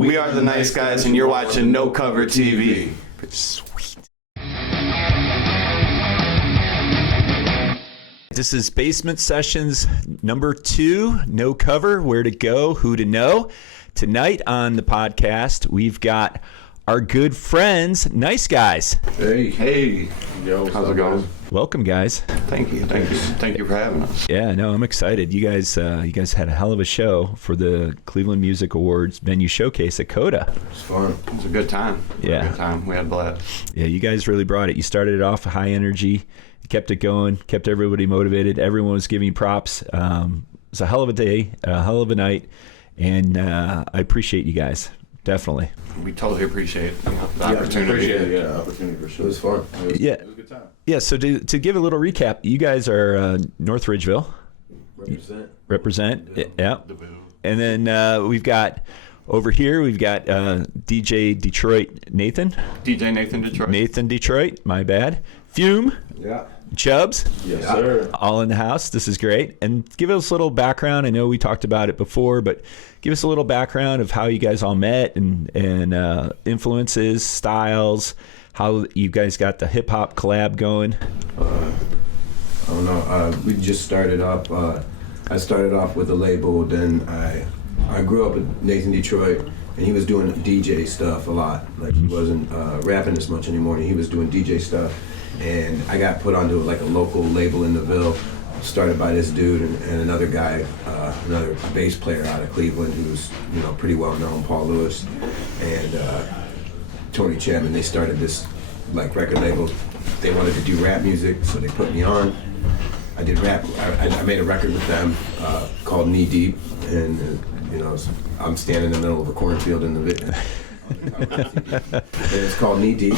We are the Nice Guys, and you're watching No Cover TV. Sweet. This is Basement Sessions number 2, No Cover, Where to Go, Who to Know. Tonight on the podcast, we've got our good friends, Nice Guys. Hey. Yo, how's it going? Welcome, guys. Thank you for having us. Yeah, no, I'm excited. You guys had a hell of a show for the Cleveland Music Awards venue showcase at Coda. It's fun. It was a good time. Yeah. Good time. We had a blast. Yeah, you guys really brought it. You started it off high energy, kept it going, kept everybody motivated. Everyone was giving you props. It was a hell of a day, a hell of a night, and I appreciate you guys. Definitely. We totally appreciate the opportunity. Appreciate it. Opportunity for sure. It was fun. It was a good time. Yeah, so to give a little recap, you guys are North Ridgeville. Represent. Yeah. And then we've got over here, we've got DJ Detroit Nathan. DJ Nathan Detroit. Nathan Detroit, my bad. Fume. Yeah. Chubbs. Yes, sir. All in the house. This is great. And give us a little background. I know we talked about it before, but give us a little background of how you guys all met and influences, styles, how you guys got the hip hop collab going. I don't know. We just started off. I started off with a label. Then I grew up with Nathan Detroit, and he was doing DJ stuff a lot. Like he wasn't rapping as much anymore, and he was doing DJ stuff. And I got put onto like a local label in the Ville, started by this dude and another guy, another bass player out of Cleveland who's pretty well known, Paul Lewis, and Tony Chapman. They started this like record label. They wanted to do rap music, so they put me on. I did rap. I made a record with them called Knee Deep, and I'm standing in the middle of a cornfield in the video. And it's called Knee Deep,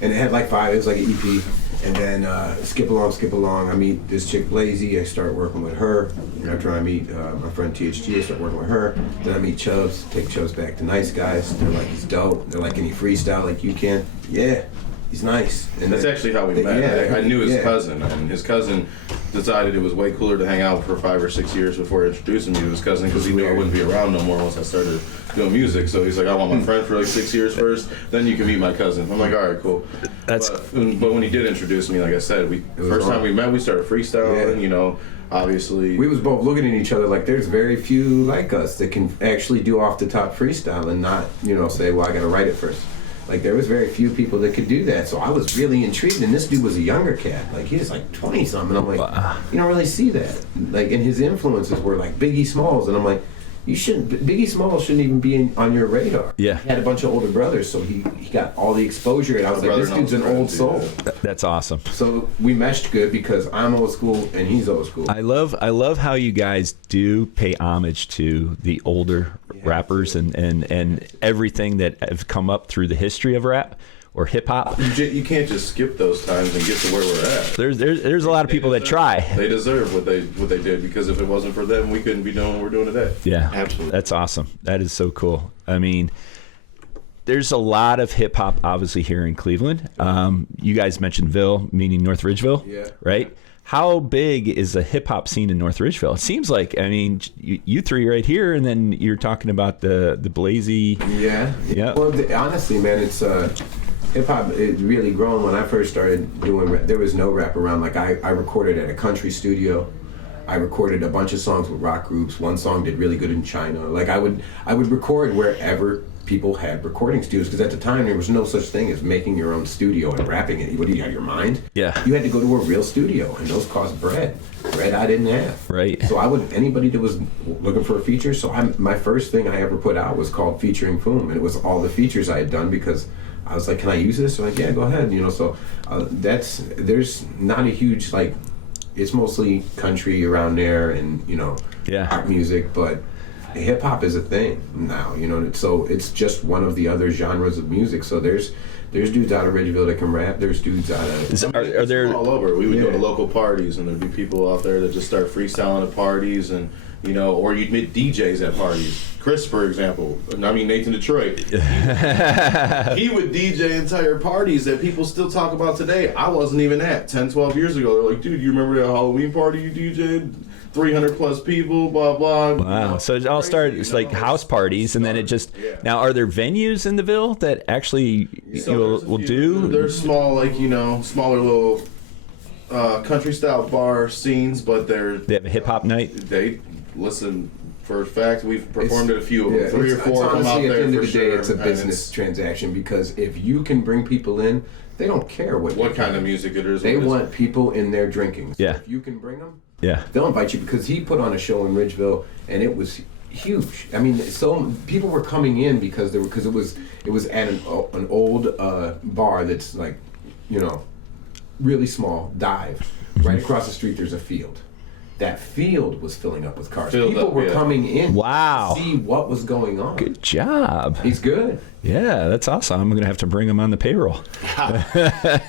and it had like 5. It was like an EP. And then skip along. I meet this chick Blazy. I start working with her. After I meet my friend THG, I start working with her. Then I meet Chubbs. Take Chubbs back to Nice Guys. They're like, he's dope. They're like, can you freestyle like you can? Yeah. He's nice. And that's actually how we met. Yeah, I knew his cousin, and his cousin decided it was way cooler to hang out for 5 or 6 years before introducing me to his cousin, because he knew I wouldn't be around no more once I started doing music. So he's like, I want my friend for like 6 years first, then you can meet my cousin. I'm like, all right, cool. But when he did introduce me, like I said, first time we met, we started freestyling. Obviously we was both looking at each other like there's very few like us that can actually do off the top freestyle and not say, well, I gotta write it first. Like there was very few people that could do that, so I was really intrigued. And this dude was a younger cat, like he was like 20 something. I'm like, you don't really see that. Like, and his influences were like Biggie Smalls, and I'm like, Biggie Smalls shouldn't even be on your radar. Yeah. He had a bunch of older brothers, so he got all the exposure, and I was like, this dude's an old soul. That's awesome. So we meshed good because I'm old school and he's old school. I love how you guys do pay homage to the older rappers and everything that have come up through the history of rap or hip hop. You can't just skip those times and get to where we're at. There's a lot of people that try. They deserve what they did, because if it wasn't for them, we couldn't be doing what we're doing today. Yeah, absolutely. That's awesome. That is so cool. I mean, there's a lot of hip hop obviously here in Cleveland. You guys mentioned Ville, meaning North Ridgeville, right? How big is the hip hop scene in North Ridgeville? It seems like, I mean, you three right here, and then you're talking about the Blazy. Yeah. Well, honestly, man, it's hip hop. It really grown. When I first started doing rap, there was no rap around. Like I recorded at a country studio. I recorded a bunch of songs with rock groups. One song did really good in China. Like I would record wherever people had recording studios, because at the time there was no such thing as making your own studio and rapping it. What do you have, your mind? Yeah. You had to go to a real studio, and those cost bread. Bread I didn't have. Right. So anybody that was looking for a feature, so my first thing I ever put out was called Featuring Foom, and it was all the features I had done because I was like, can I use this? They're like, yeah, go ahead. So there's not a huge, like, it's mostly country around there and, art music, but hip hop is a thing now, so it's just one of the other genres of music. So there's dudes out of Ridgeville that can rap. There's dudes out of are there all over. We would go to local parties, and there'd be people out there that just start freestyling at parties, and or you'd meet DJs at parties. Chris, for example, Nathan Detroit, he would DJ entire parties that people still talk about today. I wasn't even at 10, 12 years ago. They're like, dude, you remember that Halloween party you DJ'd 300 plus people, blah blah. Wow. So it all started, it's like house parties, and then it just, now are there venues in the Ville that actually will do? They're small, like, smaller little country style bar scenes, but They have a hip hop night? They, listen, for a fact, we've performed at a few of them. 3 or 4 of them out honestly, there at the end for of the day, sure. it's a And business transaction, because if you can bring people in, they don't care what kind of music it is. They want people in there drinking. So Yeah. if you can bring them, Yeah. they'll invite you, because he put on a show in Ridgeville and it was huge. I mean, so people were coming in because it was at an old bar that's like, really small, dive. Right across the street there's a field. That field was filling up with cars. People were coming in Wow. to see what was going on. Good job. He's good. Yeah, that's awesome. I'm going to have to bring him on the payroll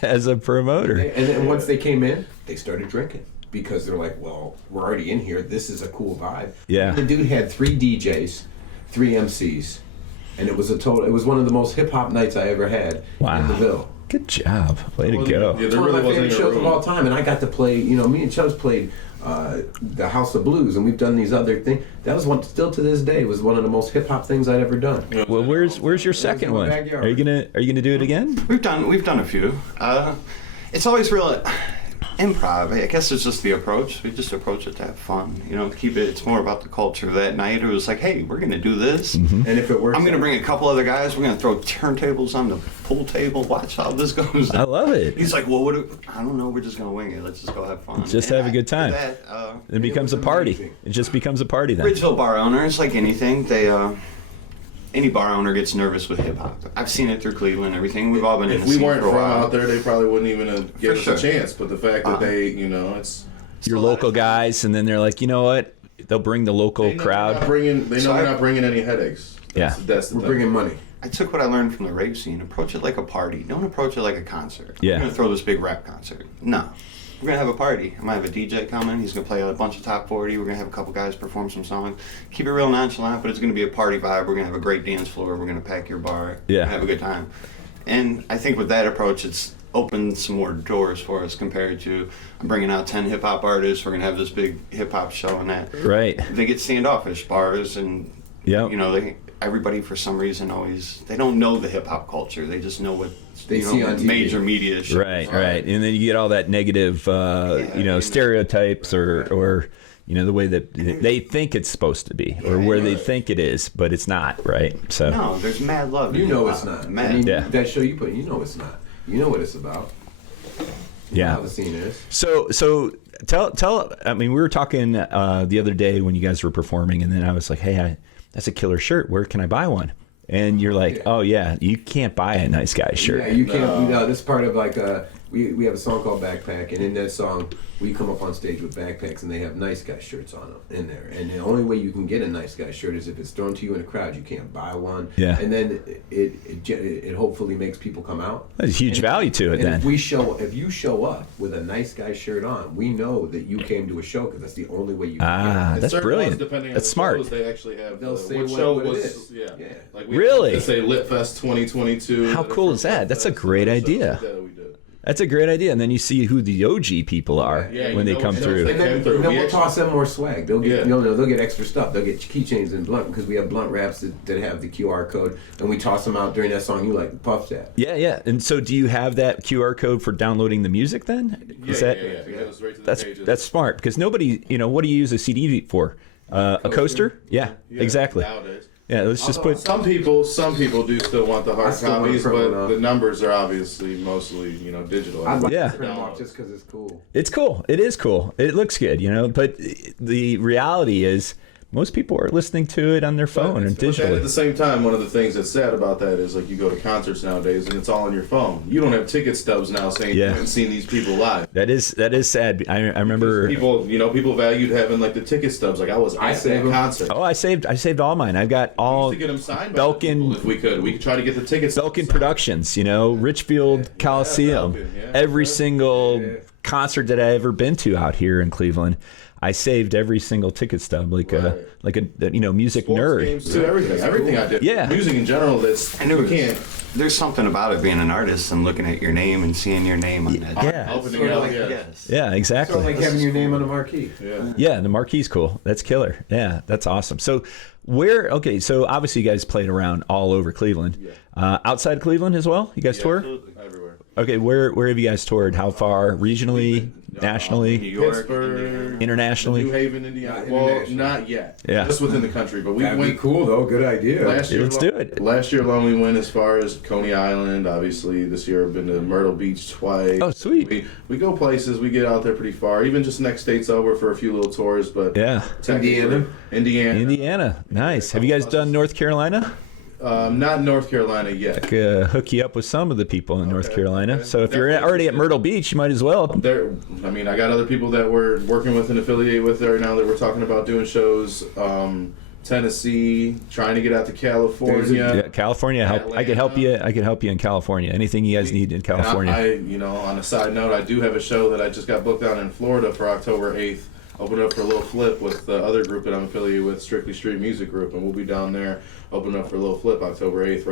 as a promoter. And then once they came in, they started drinking. Because they're like, well, we're already in here. This is a cool vibe. Yeah. And the dude had 3 DJs, 3 MCs, and it was one of the most hip hop nights I ever had in the Ville. Good job. Way to go. Yeah, It's there one of really my favorite wasn't shows of all time, and I got to play. Me and Chubbs played the House of Blues, and we've done these other things. That was still to this day, was one of the most hip hop things I'd ever done. Well, where's your second one? backyard. Are you gonna do it again? We've done a few. It's always real improv. I guess it's just the approach. We just approach it to have fun. To keep it. It's more about the culture that night. It was like, hey, we're gonna do this. And if it works, I'm gonna bring a couple other guys. We're gonna throw turntables on the pool table. Watch how this goes. I love it. He's like, well, I don't know. We're just gonna wing it. Let's just go have fun. Just And have a good time. after that, It becomes a party. It just becomes a party then. Ridgeville bar owners, like anything, they any bar owner gets nervous with hip hop. I've seen it through Cleveland and everything. We've all been in If the we scene weren't for a from while. out there, they probably wouldn't even give us sure. a chance. But the fact that they, it's Your local guys, and then they're like, you know what? They'll bring the local crowd. They know we're not bringing any headaches. That's the we're thing. bringing money. I took what I learned from the rave scene. Approach it like a party. Don't approach it like a concert. Yeah. We're gonna throw this big rap concert. No. We're gonna have a party. I might have a DJ coming. He's gonna play a bunch of top 40. We're gonna have a couple guys perform some songs. Keep it real nonchalant, but it's gonna be a party vibe. We're gonna have a great dance floor. We're gonna pack your bar. Yeah. Have a good time. And I think with that approach, it's opened some more doors for us compared to I'm bringing out 10 hip hop artists. We're gonna have this big hip hop show and that. Right. They get standoffish bars and Yep. everybody for some reason they don't know the hip hop culture. They just know what They see on TV. major media shows. Right. And then you get all that negative, stereotypes or the way that they think it's supposed to be, or where they think it is, but it's not, right? So No, there's mad love. You know it's not. Mad. I mean, Yeah. that show you put, it's not. You know what it's about. You know yeah. how the scene is. So tell. I mean, we were talking the other day when you guys were performing, and then I was like, hey, that's a killer shirt. Where can I buy one? And you're like, oh yeah, you can't buy a nice guy shirt. Yeah, you can't. This part of like we have a song called Backpack, and in that song we come up on stage with backpacks, and they have nice guy shirts on them in there. And the only way you can get a nice guy shirt is if it's thrown to you in a crowd. You can't buy one. Yeah. And then it hopefully makes people come out. There's a huge value to it. And Then if you show up with a nice guy shirt on, we know that you came to a show, because that's the only way you can get it. And that's certain brilliant. ones, depending on That's the smart. shows, they actually have. They'll say what what show it was. is. Yeah. Yeah. Like we Really? They say Litfest 2022. How cool is that? That's a great idea. That's a great idea. And then you see who the OG people are when they come through. And then we'll toss them more swag. They'll get, they'll get extra stuff. They'll get keychains and blunt, because we have blunt wraps that have the QR code, and we toss them out during that song. You like the Puff Chat. Yeah. And so, do you have that QR code for downloading the music then? Yeah, it goes right to the pages. That's smart, because nobody, what do you use a CD for? A coaster? Yeah, exactly. Nowadays. Yeah, let's just put. Some people do still want the hard still want copies, to print but one the numbers are obviously mostly digital. I'd like Yeah. to print them off just because it's cool. It's cool. It is cool. It looks good, But the reality is, most people are listening to it on their phone and But then at digitally. the same time, one of the things that's sad about that is like you go to concerts nowadays and it's all on your phone. You don't have ticket stubs now saying you haven't seen these people live. That is sad. I remember People valued having like the ticket stubs. Like I was at that concert. Oh, I saved all mine. I've got all We used to get them signed by the people if we could try to get the tickets. Belkin Productions, Richfield Coliseum. Belkin, Every single concert that I ever been to out here in Cleveland, I saved every single ticket stub, like a music Sports nerd. games too, everything I did. Yeah. Music in general, that's I knew you can't. there's something about it being an artist and looking at your name and seeing your name on that. Yeah. Opening Sort of up, like- yeah. Yes. Yeah, exactly. Sort of like having your name on a marquee. Yeah. Yeah, the marquee's cool. That's killer. Yeah, that's awesome. So so obviously you guys played around all over Cleveland. Outside of Cleveland as well? You guys tour? Everywhere. Okay, where have you guys toured? How far? Regionally? Nationally? New York, Pittsburgh, Internationally? New Haven, Indiana. Not Well, international. not yet. Yeah. Just within the country, but we That'd be went cool though. Good idea. last year. Let's do it. Last year alone, we went as far as Coney Island. Obviously, this year I've been to Myrtle Beach twice. Oh, sweet. We go places. We get out there pretty far. Even just next states over for a few little tours. But Yeah. technically- Indiana. Nice. Have you guys done North Carolina? Not North Carolina yet. Hook you up with some of the people in North Okay, Carolina. okay. So if you're Definitely already at interested. Myrtle Beach, you might as well. I got other people that we're working with and affiliate with right now that we're talking about doing shows. Tennessee, trying to get out to California. Yeah, California. I could help you. I could help you in California. Anything you guys need in California. And on a side note, I do have a show that I just got booked on in Florida for October 8th. Opening up for a little flip with the other group that I'm affiliated with, Strictly Street Music Group, and we'll be down there opening up for a little flip October 8th,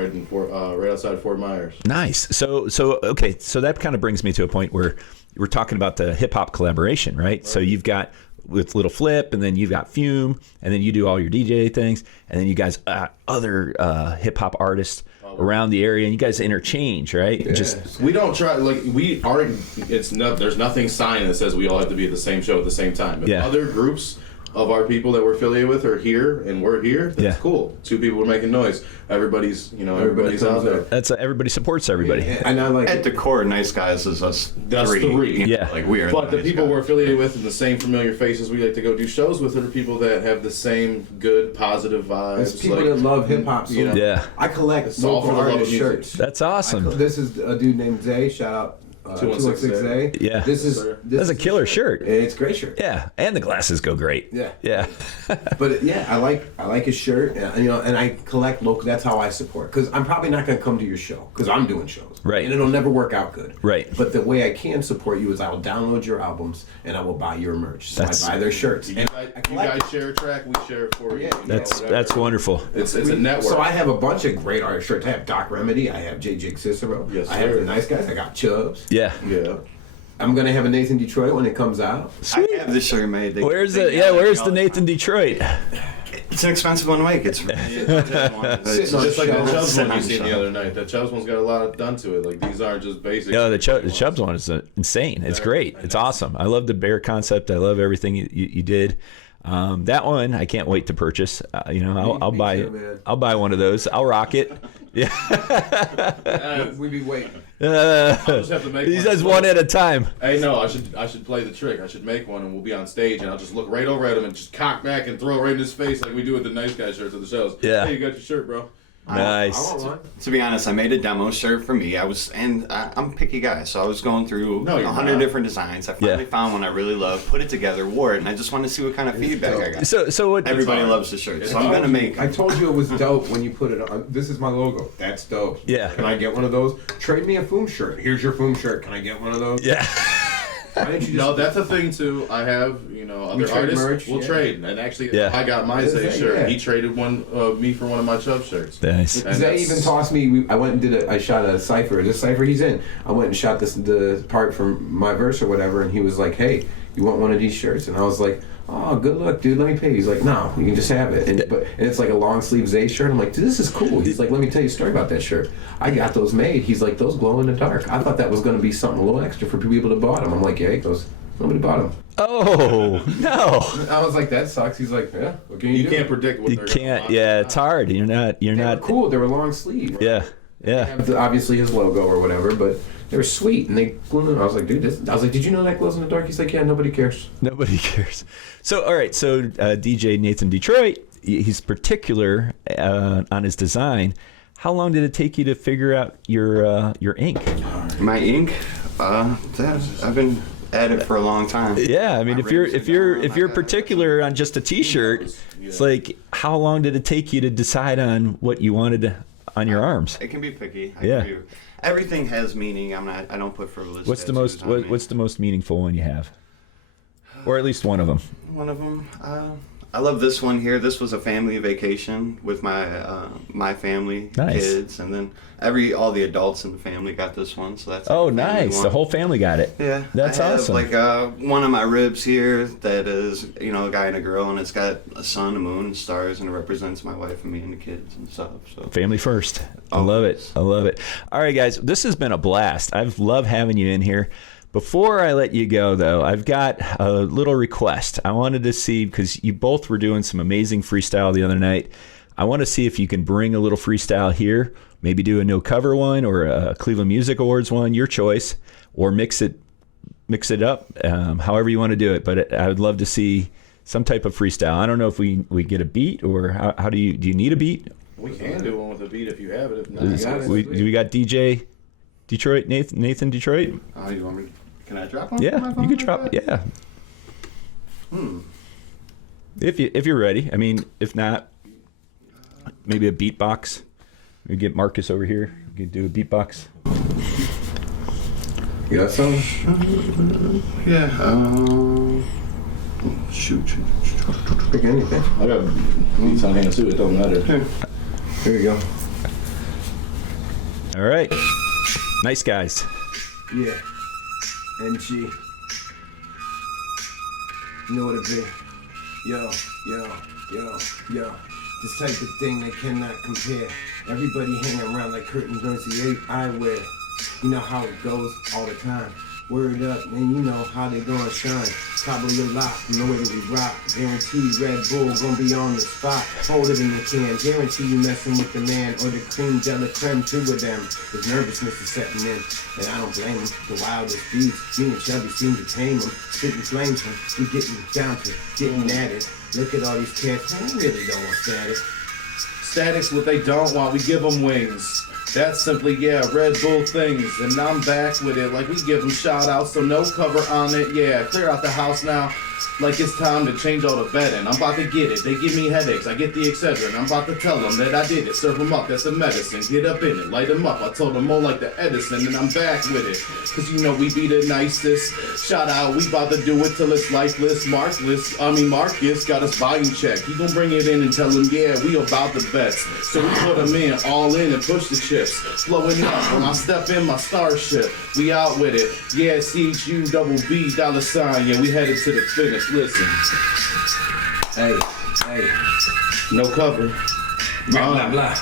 right outside Fort Myers. Nice. So okay. So that kind of brings me to a point where we're talking about the hip hop collaboration, right? So you've got with Little Flip, and then you've got Fume, and then you do all your DJ things, and then you guys other hip hop artists around the area, and you guys interchange, right? Yeah. Just We don't try we aren't. There's nothing signed that says we all have to be at the same show at the same time. If Yeah. other groups of our people that we're affiliated with are here and we're here, that's Yeah. cool. Two people are making noise. Everybody's Everybody out comes there. up. that's everybody supports everybody. And I like At it. the core, Nice Guys is us That's three. three. You know, Yeah. Like we are. But the Nice people Guys. we're affiliated with and the same familiar faces we like to go do shows with are the people that have the same good, positive vibes. It's people like, that love hip hop. So you know, Yeah, I collect It's all local for the love of artist music. shirts. that's awesome. This is a dude named Zay. Shout out 216 Zay. Yeah. This is Sir. That's a killer shirt. It's a great shirt. Yeah, and the glasses go great. Yeah. Yeah. But yeah, I like his shirt, and I collect local. That's how I support. Because I'm probably not going to come to your show because I'm doing shows, Right. And it'll never work out good, Right. But the way I can support you is I will download your albums and I will buy your merch. So That's- I buy their shirts. You And guys, I you collect guys share a track, we share it for you. Yeah. you know, That's whatever. wonderful. It's a network. So I have a bunch of great artist shirts. I have Doc Remedy. I have J. Jig Cicero. Yes, I have sir. the Nice Guys. I got Chubbs. Yeah. yeah. I'm gonna have a Nathan Detroit when it comes out. I have this shirt made. Where's they the yell at me Where's all the time. Nathan Detroit? It's an expensive one to make. It's Sitting on Just like the shelves. Chubbs one you Sitting seen on the other night. That Chubbs one's got a lot done to it. Like these aren't just basic. No, the Chubbs one is insane. It's great. It's awesome. I love the bear concept. I love everything you did. That one I can't wait to purchase. I'll Me buy too, it. man. I'll buy one of those. I'll rock it. Yeah. We be waiting. just have to make He one. says one at a time. Hey, no, I should play the trick. I should make one, and we'll be on stage, and I'll just look right over at him and just cock back and throw it right in his face like we do with the Nice Guy shirts at the shows. Yeah. Hey, you got your shirt, bro. Nice. I want one. To be honest, I made a demo shirt for me. I'm a picky guy, so I was going through No, you're 100 not. different designs. I finally Yeah. found one I really loved, put it together, wore it, and I just wanted to see what kind of feedback I got. So what? Everybody hard. loves the shirt, It's so I'm gonna make. I told you it was dope when you put it on. This is my logo. That's dope. Yeah. Can I get one of those? Trade me a Foom shirt. Here's your Foom shirt. Can I get one of those? Yeah. Why didn't you just? No, that's a thing too. I have, other trade artists merch, will yeah. trade, and actually, Yeah. I got my Zay Yeah. shirt. He traded one me for one of my Chubb shirts. Nice. And Zay that's- even tossed me. I went and did I shot a cipher. This cipher he's in. I went and shot the part from my verse or whatever, and he was like, "Hey, you want one of these shirts?" And I was like, "Oh, good luck, dude. Let me pay." He's like, "No, you can just have it." And it's like a long sleeve Zay shirt. I'm like, "Dude, this is cool." He's like, "Let me tell you a story about that shirt. I got those made." He's like, "Those glow in the dark." I thought that was going to be something a little extra for people to buy them. I'm like, "Yeah." He goes, "Nobody bought them." Oh no. I was like, "That sucks." He's like, "Yeah, what can you You do?" can't predict what You they're can't. gonna Yeah, it's hard. You're not. They were cool. They were long sleeve. Yeah. Yeah. Obviously his logo or whatever, but they were sweet and they glowed in. I was like, dude, did you know that glows in the dark? He's like, yeah, nobody cares. Nobody cares. So, all right. So, DJ Nathan Detroit, he's particular on his design. How long did it take you to figure out your ink? My ink, I've been at it for a long time. Yeah, I mean, if you're particular on just a T-shirt, Yeah. it's like, how long did it take you to decide on what you wanted on your arms? It can be picky. Yeah. Everything has meaning. I don't put frivolous. What's the tattoos most on me. what's the most meaningful one you have? or at least one of them. One of them. I love this one here. This was a family vacation with my family, Nice. kids, and then all the adults in the family got this one. So that's Oh, a family nice! one. The whole family got it. Yeah, That's I have, awesome. Like one of my ribs here that is a guy and a girl, and it's got a sun, a moon, and stars, and it represents my wife and me and the kids and stuff. So Family first. I love it. I love it. All right, guys, this has been a blast. I've loved having you in here. Before I let you go, though, I've got a little request. I wanted to see, because you both were doing some amazing freestyle the other night, I want to see if you can bring a little freestyle here, maybe do a no cover one or a Cleveland Music Awards one, your choice, or mix it up, however you want to do it. But I would love to see some type of freestyle. I don't know if we get a beat, or how do you need a beat? We can do one with a beat if you have it. If not, We got DJ Detroit, Nathan Detroit? oh, you want me? Can I drop one? Yeah, from my you phone could like drop. that? Yeah, if you're ready. I mean, if not, maybe a beatbox. We get Marcus over here. We could do a beatbox. You got something? Yeah. Shoot. Pick anything. I got beats on hand too. It don't matter. Here we go. All right, nice guys. Yeah. NG. You know what it be? Yo. This type of thing they cannot compare. Everybody hanging around like curtains versus the eyewear. You know how it goes all the time. Word up, man, you know how they gonna shine. Probably a lot from the way that we rock. Guaranteed Red Bull gonna be on the spot. Hold it in the can. Guarantee you messing with the man or the cream de la creme. Two of them. His nervousness is setting in, and I don't blame him. The wildest beast. Me and Chubby seem to tame him. Spitting flames him. We getting down to getting at it. Look at all these cats. They really don't want static. Static's what they don't want. We give them wings. That's simply, Red Bull things. And I'm back with it. Like we give them shout outs, so no cover on it. Yeah, clear out the house now. Like it's time to change all the bedding. I'm about to get it. They give me headaches. I get the Excedrin. I'm about to tell them that I did it. Serve them up. That's the medicine. Get up in it. Light them up. I told them more like the Edison. And I'm back with it. Cause you know we be the nicest. Shout out. We about to do it till it's lifeless. Marcus got us volume check. He gon' bring it in and tell him, we about the best. So we put them in, all in and push the chips. Flowing up when I step in my starship. We out with it. Yeah, CHU double B dollar sign. Yeah, we headed to the finish. Listen. Hey. No cover. Blah, blah.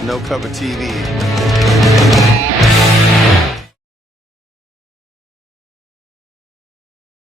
No cover TV.